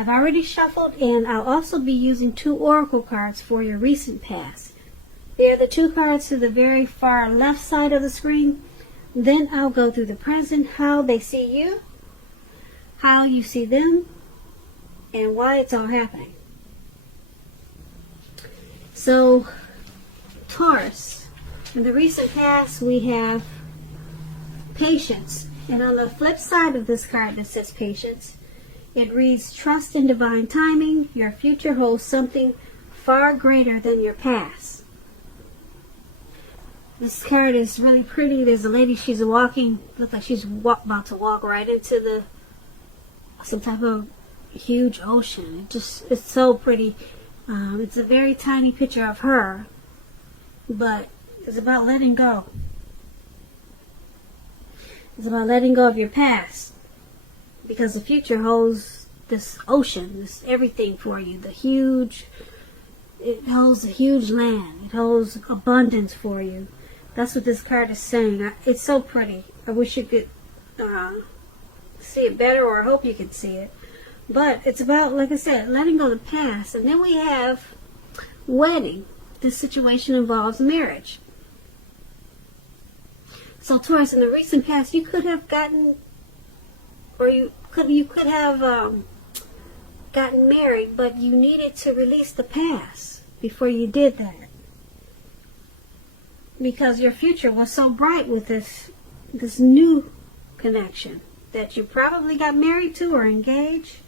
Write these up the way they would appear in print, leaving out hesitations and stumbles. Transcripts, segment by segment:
I've already shuffled, and I'll also be using 2 oracle cards for your recent past. They're the 2 cards to the very far left side of the screen. Then I'll go through the present, how they see you, how you see them, and why it's all happening. So, Taurus, in the recent past we have patience. And on the flip side of this card that says patience, it reads, trust in divine timing. Your future holds something far greater than your past. This card is really pretty. There's a lady, she's walking, looks like she's about to walk right into some type of huge ocean. It's so pretty. It's a very tiny picture of her, but it's about letting go. It's about letting go of your past, because the future holds this ocean, this everything for you. It holds a huge land. It holds abundance for you. That's what this card is saying. It's so pretty. I wish you could see it better, or I hope you can see it. But it's about, like I said, letting go of the past. And then we have wedding. This situation involves marriage. So Taurus, in the recent past, you could have gotten, or you could have gotten married, but you needed to release the past before you did that, because your future was so bright with this new connection that you probably got married to or engaged,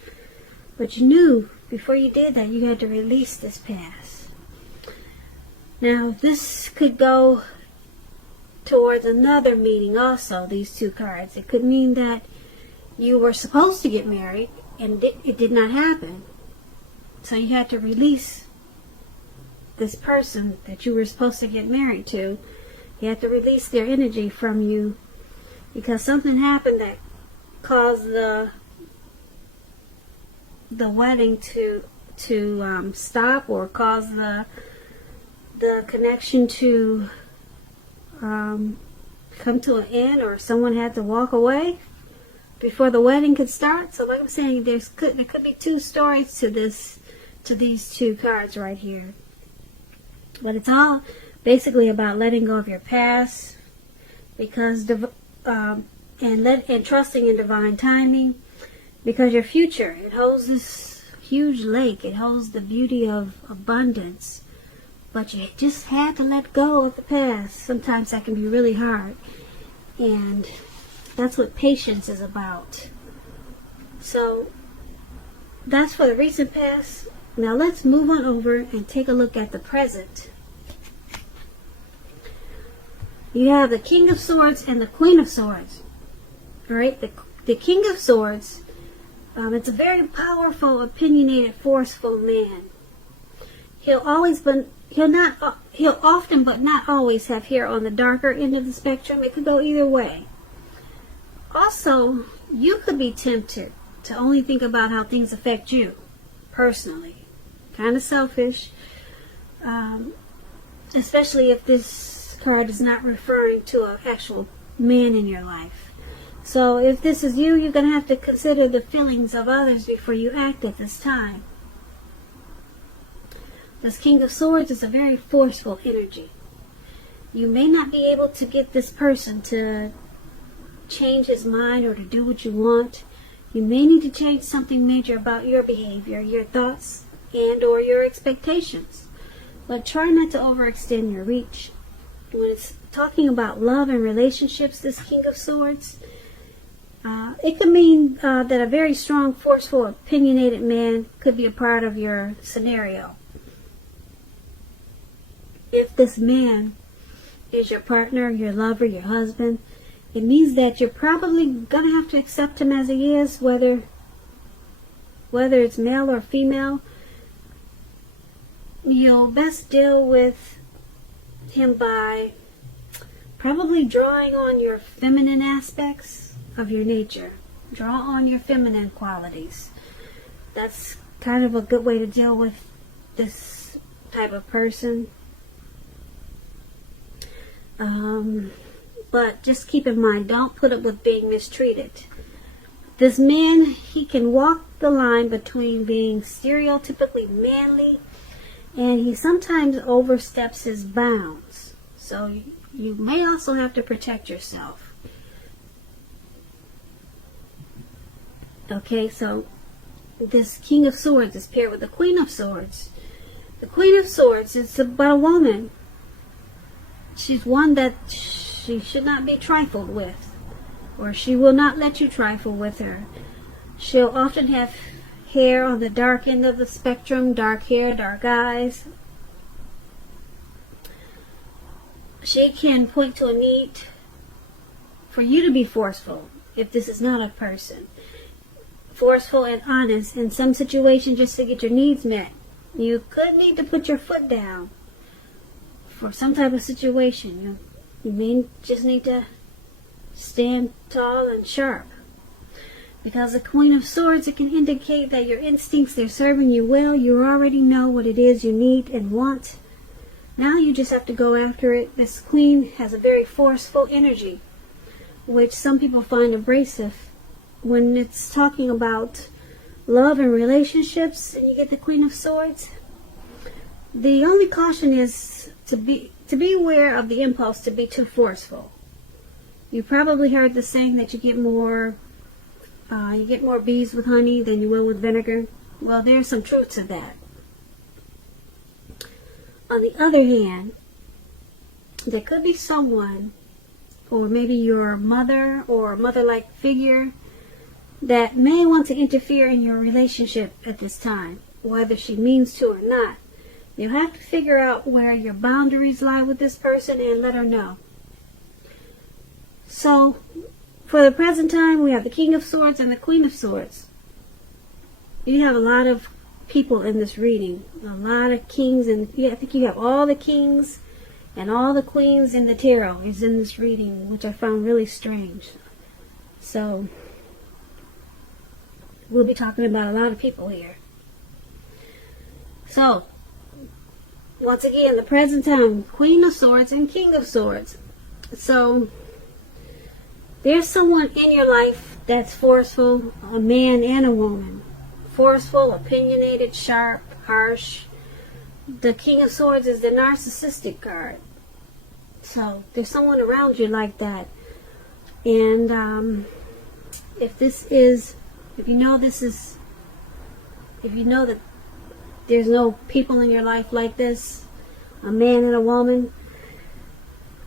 but you knew before you did that you had to release this past. Now, this could go towards another meaning also, these 2 cards. It could mean that you were supposed to get married and it did not happen. So you had to release this person that you were supposed to get married to. You had to release their energy from you because something happened that caused the wedding to stop, or caused the connection to come to an end, or someone had to walk away before the wedding could start. So like I'm saying, there could be 2 stories to these 2 cards right here. But it's all basically about letting go of your past, because and trusting in divine timing, because your future, it holds this huge lake. It holds the beauty of abundance. But you just had to let go of the past. Sometimes that can be really hard. And that's what patience is about. So that's for the recent past. Now let's move on over and take a look at the present. You have the King of Swords and the Queen of Swords. Alright, the King of Swords, it's a very powerful, opinionated, forceful man. He'll often but not always have hair on the darker end of the spectrum. It could go either way. Also, you could be tempted to only think about how things affect you personally. Kind of selfish, especially if this card is not referring to an actual man in your life. So if this is you, you're going to have to consider the feelings of others before you act at this time. This King of Swords is a very forceful energy. You may not be able to get this person to change his mind or to do what you want. You may need to change something major about your behavior, your thoughts, and or your expectations. But try not to overextend your reach. When it's talking about love and relationships, this King of Swords, it could mean that a very strong, forceful, opinionated man could be a part of your scenario. If this man is your partner, your lover, your husband, it means that you're probably going to have to accept him as he is, whether it's male or female. You'll best deal with him by probably drawing on your feminine aspects of your nature. Draw on your feminine qualities. That's kind of a good way to deal with this type of person. But just keep in mind, don't put up with being mistreated. This man, he can walk the line between being stereotypically manly, and he sometimes oversteps his bounds. So you may also have to protect yourself. Okay, so this King of Swords is paired with the Queen of Swords. The Queen of Swords is about a woman. She's one that she should not be trifled with, or she will not let you trifle with her. She'll often have hair on the dark end of the spectrum, dark hair, dark eyes. She can point to a need for you to be forceful, if this is not a person. Forceful and honest in some situation just to get your needs met. You could need to put your foot down for some type of situation. You may just need to stand tall and sharp. Because the Queen of Swords, it can indicate that your instincts, they're serving you well. You already know what it is you need and want. Now you just have to go after it. This Queen has a very forceful energy, which some people find abrasive. When it's talking about love and relationships and you get the Queen of Swords, the only caution is to be aware of the impulse to be too forceful. You probably heard the saying that you get more bees with honey than you will with vinegar. Well, there's some truth to that. On the other hand, there could be someone, or maybe your mother or a mother-like figure, that may want to interfere in your relationship at this time, whether she means to or not. You have to figure out where your boundaries lie with this person and let her know. So, for the present time, we have the King of Swords and the Queen of Swords. You have a lot of people in this reading. A lot of kings, and I think you have all the kings and all the queens in the tarot is in this reading, which I found really strange. So, we'll be talking about a lot of people here. So, once again, the present time, Queen of Swords and King of Swords. So, there's someone in your life that's forceful, a man and a woman. Forceful, opinionated, sharp, harsh. The King of Swords is the narcissistic card. So, there's someone around you like that. And if you know that there's no people in your life like this, a man and a woman,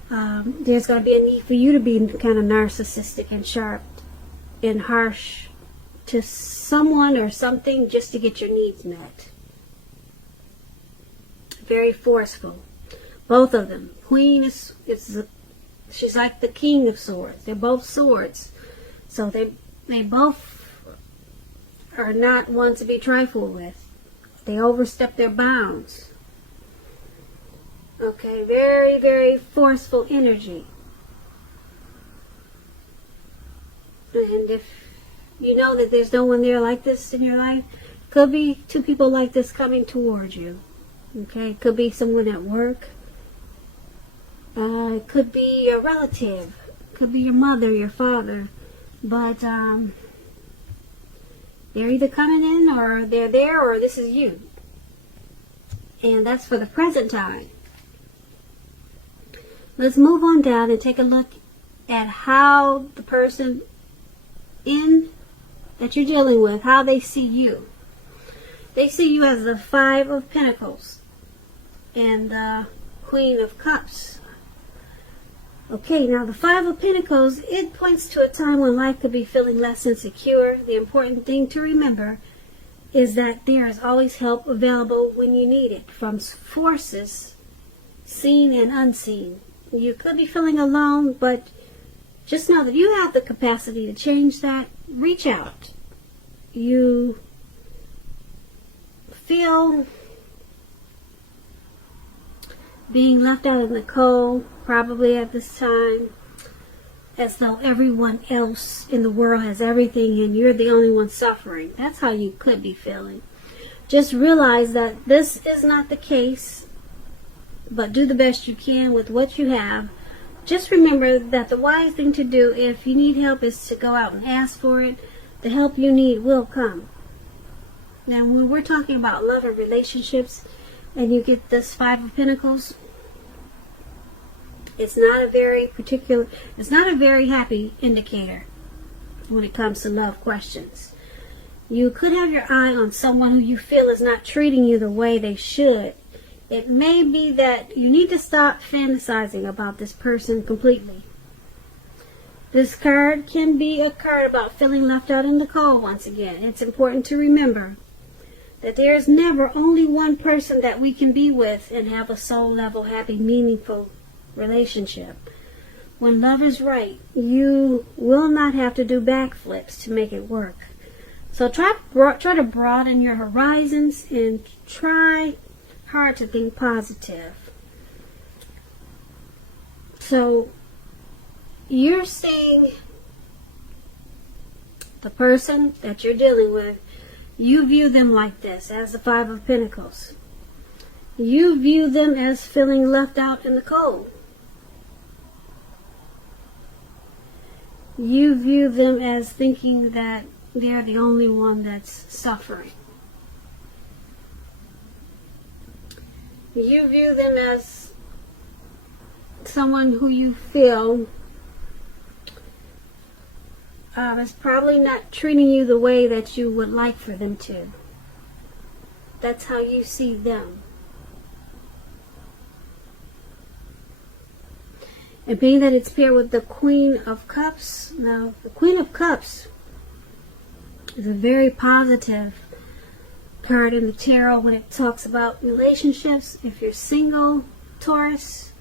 there's going to be a need for you to be kind of narcissistic and sharp and harsh to someone or something just to get your needs met. Very forceful. Both of them. Queen she's like the King of Swords. They're both swords. So they both are not one to be trifled with. They overstep their bounds. Okay, very, very forceful energy. And if you know that there's no one there like this in your life, could be two people like this coming towards you. Okay, it could be someone at work. It could be a relative. It could be your mother, your father. But they're either coming in, or they're there, or this is you. And that's for the present time. Let's move on down and take a look at how the person that you're dealing with, how they see you. They see you as the Five of Pentacles and the Queen of Cups. Okay, now the Five of Pentacles, it points to a time when life could be feeling less insecure. The important thing to remember is that there is always help available when you need it, from forces seen and unseen. You could be feeling alone, but just know that you have the capacity to change that. Reach out. You feel being left out in the cold, probably at this time, as though everyone else in the world has everything and you're the only one suffering. That's how you could be feeling. Just realize that this is not the case, but do the best you can with what you have. Just remember that the wise thing to do if you need help is to go out and ask for it. the help you need will come. Now, when we're talking about love and relationships, and you get this Five of Pentacles, it's not a very happy indicator when it comes to love questions. You could have your eye on someone who you feel is not treating you the way they should. It may be that you need to stop fantasizing about this person completely. This card can be a card about feeling left out in the cold once again. It's important to remember that there is never only one person that we can be with and have a soul level, happy, meaningful relationship. When love is right, you will not have to do backflips to make it work. So try to broaden your horizons and try hard to think positive. So you're seeing the person that you're dealing with, you view them like this, as the Five of Pentacles. You view them as feeling left out in the cold. You view them as thinking that they're the only one that's suffering. You view them as someone who you feel is probably not treating you the way that you would like for them to. That's how you see them. And being that it's paired with the Queen of Cups, now the Queen of Cups is a very positive card in the tarot when it talks about relationships. If you're single, Taurus,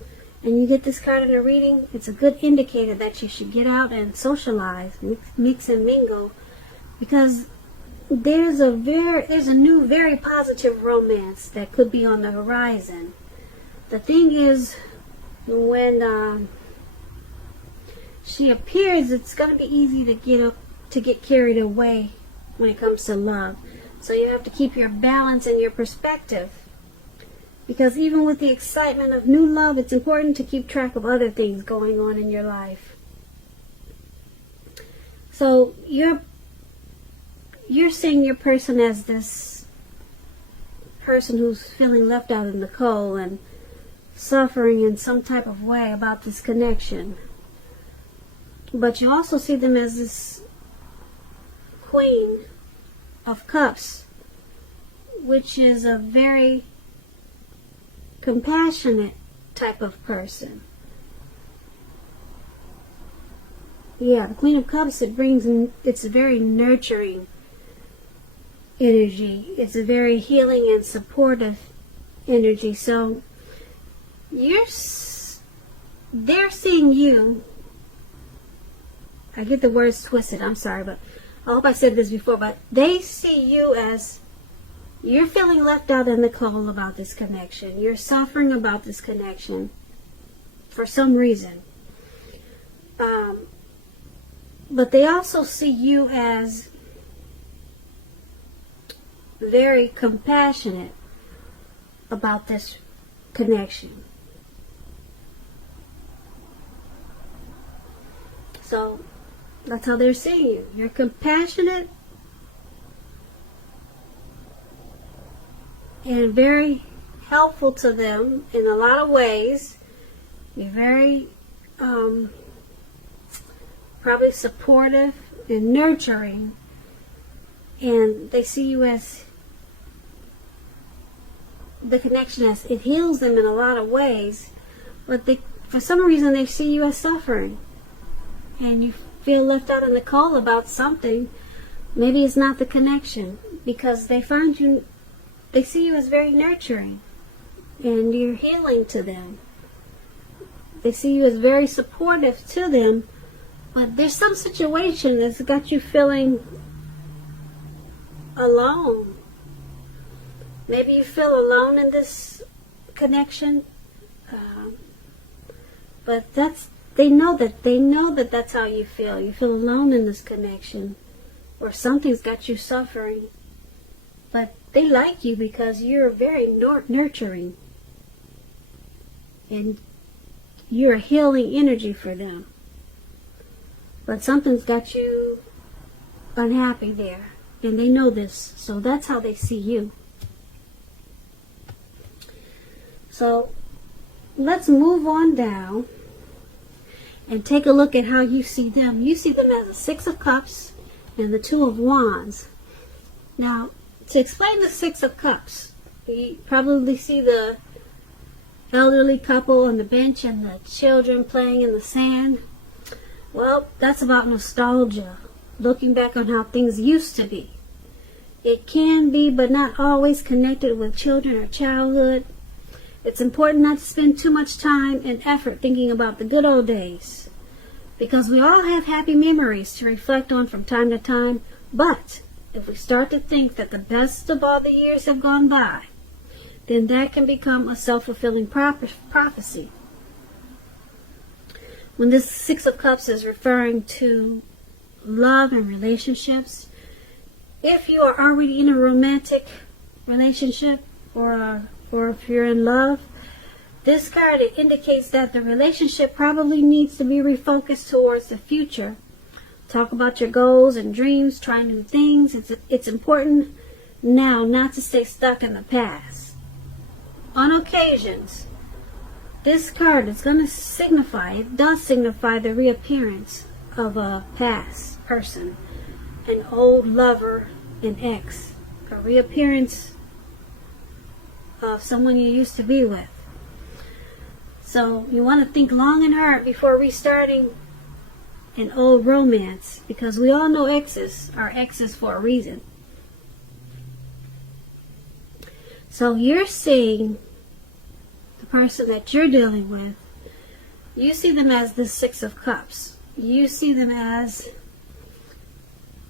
and you get this card in a reading, it's a good indicator that you should get out and socialize, mix and mingle, because there's a new, very positive romance that could be on the horizon. The thing is, when she appears, it's going to be easy to get carried away when it comes to love. So you have to keep your balance and your perspective. Because even with the excitement of new love, it's important to keep track of other things going on in your life. So you're seeing your person as this person who's feeling left out in the cold and suffering in some type of way about this connection. But you also see them as this Queen of Cups, which is a very compassionate type of person. Yeah, the Queen of Cups, it's a very nurturing energy. It's a very healing and supportive energy. So they're seeing you. I get the words twisted, I'm sorry, but I hope I said this before, but they see you as you're feeling left out in the cold about this connection. You're suffering about this connection for some reason. But they also see you as very compassionate about this connection. So that's how they're seeing you. You're compassionate and very helpful to them in a lot of ways. You're very probably supportive and nurturing, and they see you as the connection, as it heals them in a lot of ways, but for some reason they see you as suffering, and you feel left out in the cold about something. Maybe it's not the connection, because they see you as very nurturing and you're healing to them. They see you as very supportive to them, but there's some situation that's got you feeling alone. Maybe you feel alone in this connection, but they know that that's how you feel. You feel alone in this connection, or something's got you suffering, but they like you because you're very nurturing and you're a healing energy for them. But something's got you unhappy there. And they know this. So that's how they see you. So let's move on down and take a look at how you see them. You see them as the Six of Cups and the Two of Wands. Now, to explain the Six of Cups, you probably see the elderly couple on the bench and the children playing in the sand. Well, that's about nostalgia, looking back on how things used to be. It can be, but not always, connected with children or childhood. It's important not to spend too much time and effort thinking about the good old days, because we all have happy memories to reflect on from time to time. But if we start to think that the best of all the years have gone by, then that can become a self-fulfilling prophecy. When this Six of Cups is referring to love and relationships, if you are already in a romantic relationship or if you're in love, this card, it indicates that the relationship probably needs to be refocused towards the future. Talk about your goals and dreams, try new things. It's important now not to stay stuck in the past. On occasions, this card is going to signify, it does signify the reappearance of a past person, an old lover, an ex, a reappearance of someone you used to be with. So you want to think long and hard before restarting an old romance, because we all know exes are exes for a reason. So you're seeing the person that you're dealing with, you see them as the Six of Cups. You see them as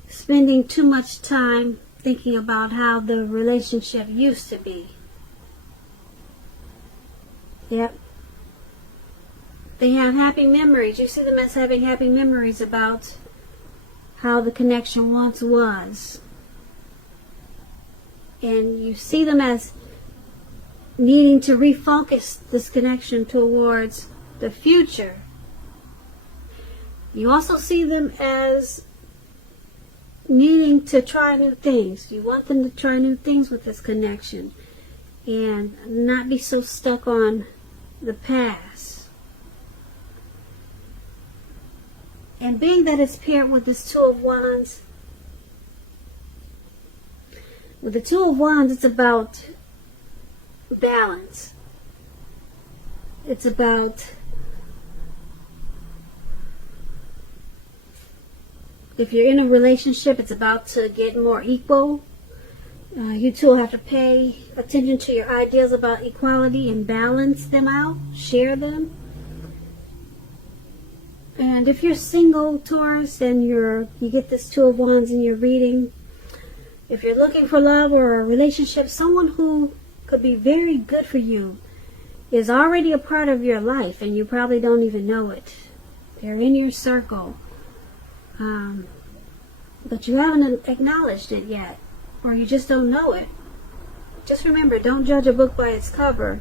spending too much time thinking about how the relationship used to be. Yep. They have happy memories. You see them as having happy memories about how the connection once was. And you see them as needing to refocus this connection towards the future. You also see them as needing to try new things. You want them to try new things with this connection and not be so stuck on the past. And being that it's paired with this Two of Wands, with the Two of Wands, it's about balance. It's about, if you're in a relationship, it's about to get more equal. You two will have to pay attention to your ideas about equality and balance them out, share them. And if you're single, Taurus, then you get this Two of Wands in your reading. If you're looking for love or a relationship, someone who could be very good for you is already a part of your life and you probably don't even know it. They're in your circle. But you haven't acknowledged it yet, or you just don't know it. Just remember, don't judge a book by its cover.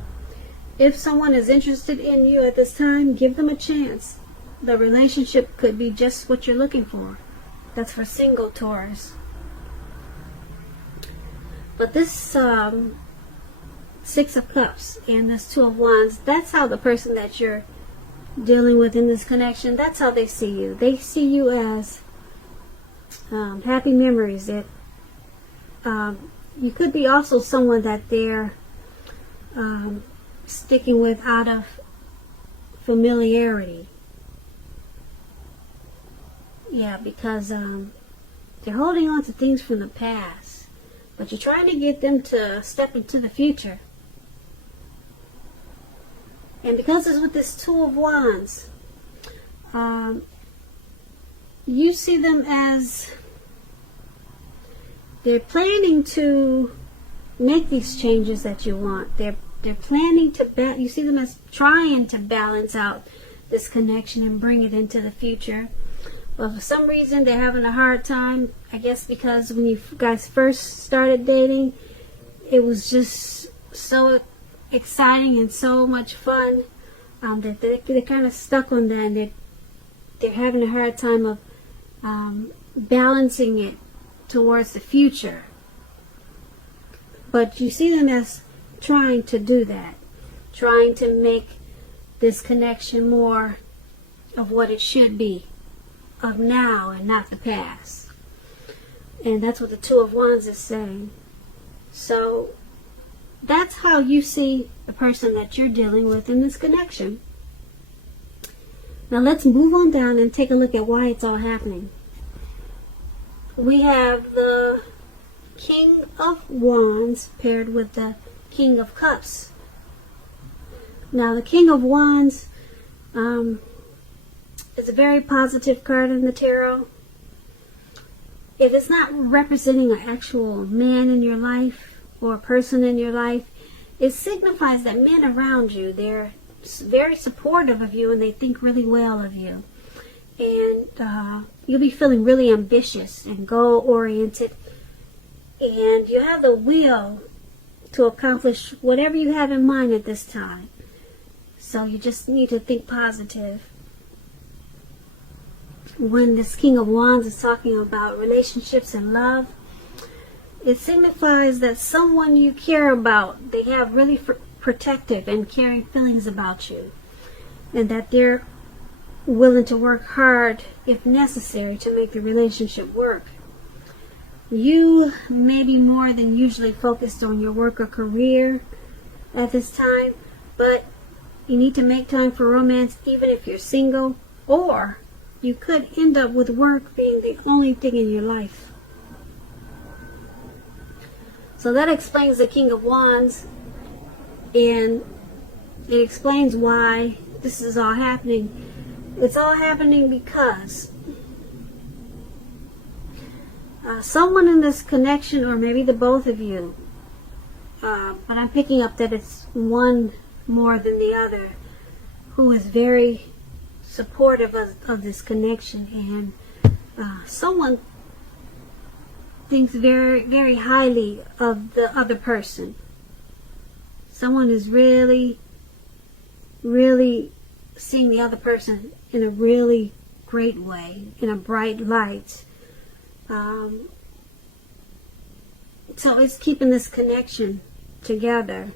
If someone is interested in you at this time, give them a chance. The relationship could be just what you're looking for. That's for single Taurus. But this Six of Cups and this Two of Wands, that's how the person that you're dealing with in this connection, that's how they see you. They see you as happy memories. That you could be also someone that they're sticking with out of familiarity. Yeah, because they're holding on to things from the past, but you're trying to get them to step into the future. And because it's with this Two of Wands, you see them as they're planning to make these changes that you want. They're planning to you see them as trying to balance out this connection and bring it into the future. But for some reason they're having a hard time. I guess because when you guys first started dating, it was just so exciting and so much fun that they're kind of stuck on that, and they're having a hard time of balancing it towards the future. But you see them as trying to do that, trying to make this connection more of what it should be, of now and not the past. And that's what the Two of Wands is saying. So that's how you see the person that you're dealing with in this connection. Now let's move on down and take a look at why it's all happening. We have the King of Wands paired with the King of Cups. Now the King of Wands is a very positive card in the tarot. If it's not representing an actual man in your life or a person in your life, it signifies that men around you, they're very supportive of you and they think really well of you. And you'll be feeling really ambitious and goal-oriented. And you have the will to accomplish whatever you have in mind at this time. So you just need to think positive. When this King of Wands is talking about relationships and love, it signifies that someone you care about, they have really protective and caring feelings about you, and that they're willing to work hard if necessary to make the relationship work. You may be more than usually focused on your work or career at this time, but you need to make time for romance even if you're single, or you could end up with work being the only thing in your life. So that explains the King of Wands, and it explains why this is all happening. It's all happening because someone in this connection, or maybe the both of you, but I'm picking up that it's one more than the other, who is very supportive of this connection, and someone thinks very, very highly of the other person. Someone is really, really seeing the other person in a really great way, in a bright light. So it's keeping this connection together.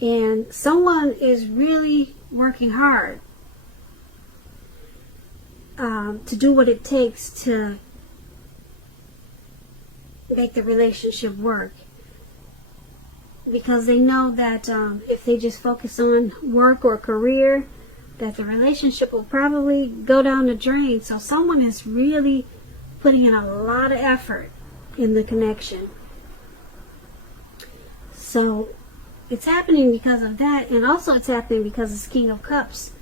And someone is really working hard to do what it takes to make the relationship work. Because they know that if they just focus on work or career, that the relationship will probably go down the drain. So someone is really putting in a lot of effort in the connection. So it's happening because of that, and also it's happening because it's King of Cups.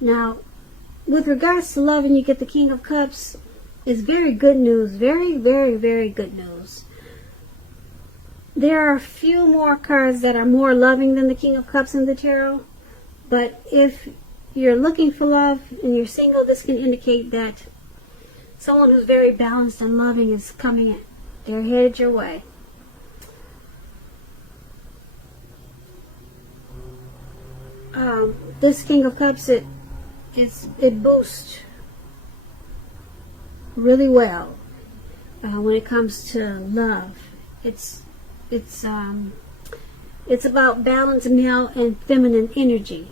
Now, with regards to love, and you get the King of Cups, it's very good news. Very, very, very good news. There are a few more cards that are more loving than the King of Cups in the tarot. But if you're looking for love and you're single, this can indicate that someone who's very balanced and loving is coming in. They're headed your way. This King of Cups, it boosts really well when it comes to love. It's about balanced male and feminine energy,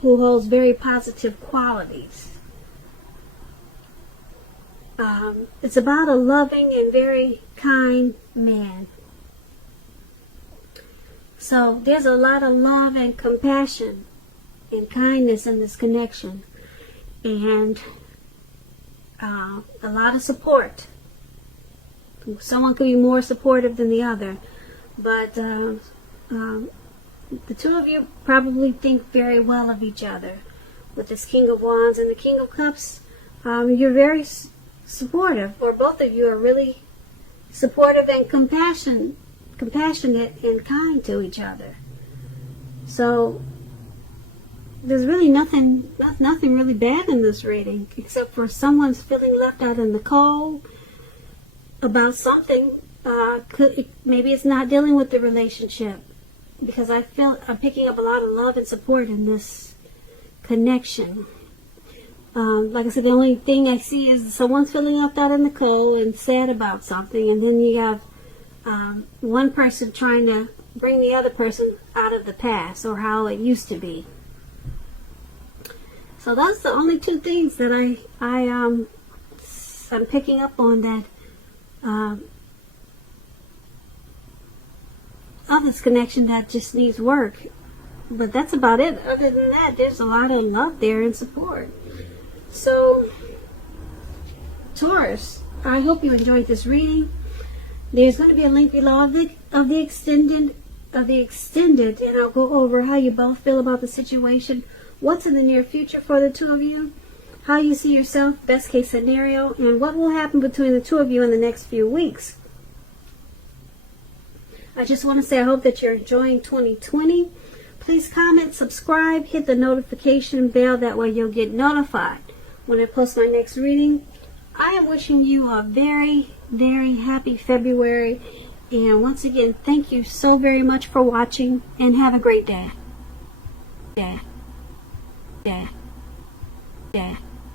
who holds very positive qualities. It's about a loving and very kind man. So there's a lot of love and compassion and kindness in this connection, and a lot of support. Someone could be more supportive than the other, but the two of you probably think very well of each other. With this King of Wands and the King of Cups, you're very supportive, or both of you are really supportive and compassionate and kind to each other. So there's really nothing really bad in this reading, except for someone's feeling left out in the cold about something. Maybe it's not dealing with the relationship, because I'm picking up a lot of love and support in this connection. Like I said, the only thing I see is someone's feeling left out in the cold and sad about something, and then you have one person trying to bring the other person out of the past or how it used to be. So that's the only two things that I'm picking up on, that of this connection that just needs work. But that's about it. Other than that, there's a lot of love there and support. So, Taurus, I hope you enjoyed this reading. There's going to be a link below of the extended, and I'll go over how you both feel about the situation, what's in the near future for the two of you, how you see yourself, best case scenario, and what will happen between the two of you in the next few weeks. I just want to say I hope that you're enjoying 2020. Please comment, subscribe, hit the notification bell. That way you'll get notified when I post my next reading. I am wishing you a very, very happy February. And once again, thank you so very much for watching, and have a great day.